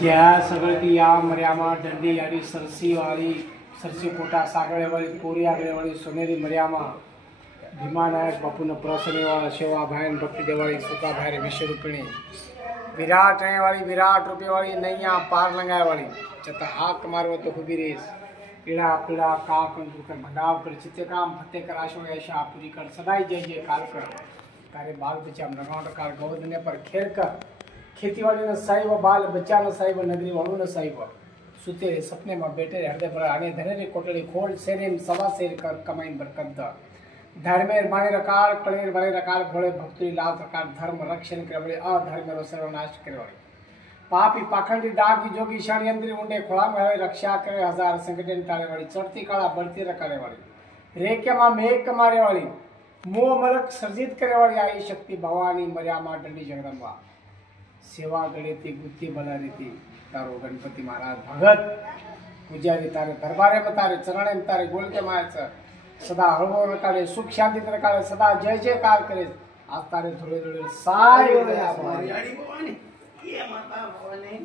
ज्या सगळती या मर्यामा डंडी यारी सरसी वाली सरसी कोटा सागळे वाली कोरी आगळे वाली सोनेरी मर्यामा भीमानायक बापून प्रसन्न सेवा भाईन भक्ति देवाली सुता भाई विश्वरूपिणी विराट वाली विराट रूपी वाली नैया पार लंगाए वाली चता हाक मारो तो खुबी रेस पीड़ा पीड़ा का कर भंडाव कर चित्ते काम फतेह कर आशो ऐशा पूरी कर सदाई जय जय काल कर तारे बाल बच्चा नगावट कार गोवर्धन पर खेर कर खेती वाली न साहिब बाल बच्चा न साहिब नगरी वालों न साहिब सुते रे सपने में बैठे हृदय पर आने धने रे कोटड़ी खोल सेरे सवा सेर कर कमाई बरकत द धर्मेर बाणे रकार कलेर बाणे रकार भोले भक्ति लाल रकार धर्म रक्षण करे बड़े अधर्म रो सर्वनाश करे बड़े पापी पाखंडी डागी जोगी षड्यंत्री मुंडे खोला में रक्षा करे हजार संगठन टाले वाली चढ़ती काला बढ़ती रकाले वाली रेके मां मेघ मारे वाली मोह मलक सर्जित करे वाली आई शक्ति भवानी मर्यामा डंडी जगदम्बा सेवा गणेती गुत्ती बना रीति तारो गणपति महाराज भगत पूजारी तारे दरबारे में तारे चरणे में तारे गोल के मायच सदा हळवो रकाळे सुख शांति रकाळे सदा जय जयकार करे आज तारे थोड़े थोड़े साय भवानी ये माता भवानी